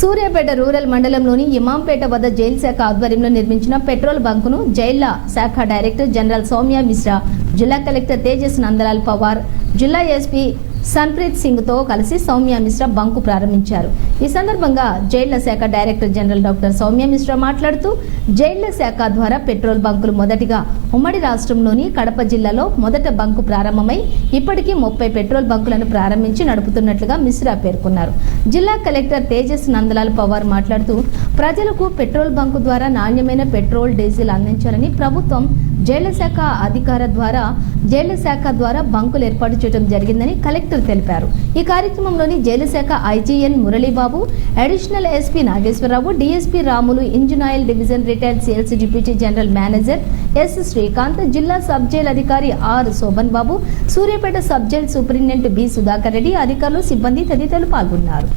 Suryapet rural మండలంలోని ఇమాంపేట వద్ద jail శాఖ ఆధ్వర్యంలో నిర్మించిన పెట్రోల్ బంకును జైళ్ళ శాఖ డైరెక్టర్ జనరల్ సౌమ్య మిశ్రా జిల్లా కలెక్టర్ తేజస్ నందలాల్ పవార్ జిల్లా ఎస్పీ సన్ప్రీత్ సింగ్తో కలిసి సౌమ్య మిశ్రా బంకు ప్రారంభించారు. ఈ సందర్భంగా జైళ్ళ శాఖ director general doctor Soumya Mishra మాట్లాడుతూ జైళ్ళ శాఖ ద్వారా పెట్రోల్ బంకులు మొదటిగా ఉమ్మడి రాష్ట్రంలోని కడప జిల్లాలో మొదట బంకు ప్రారంభమై ఇప్పటికీ ముప్పై పెట్రోల్ బంకులను ప్రారంభించి నడుపుతున్నట్లుగా మిశ్రా పేర్కొన్నారు. జిల్లా కలెక్టర్ తేజస్ నందలాల్ పవార్ మాట్లాడుతూ ప్రజలకు పెట్రోల్ బంకు ద్వారా నాణ్యమైన పెట్రోల్ డీజిల్ అందించాలని ప్రభుత్వం జైళ్ళ శాఖ అధికార ద్వారా జైళ్ళ శాఖ ద్వారా బంకులు ఏర్పాటు చేయడం జరిగిందని కలెక్టర్ తెలిపారు. ఈ కార్యక్రమంలోని జైలు శాఖ ఐజీఎన్ Muralibabu additional SP Nageswararao DSP Ramulu engine oil division retail sales deputy general manager S Sri Srikanth జిల్లా సబ్ జైల్ అధికారి R Shobhan Babu Suryapet sub jail superintendent B Sudhakar Reddy అధికారులు సిబ్బంది తదితరులు పాల్గొన్నారు.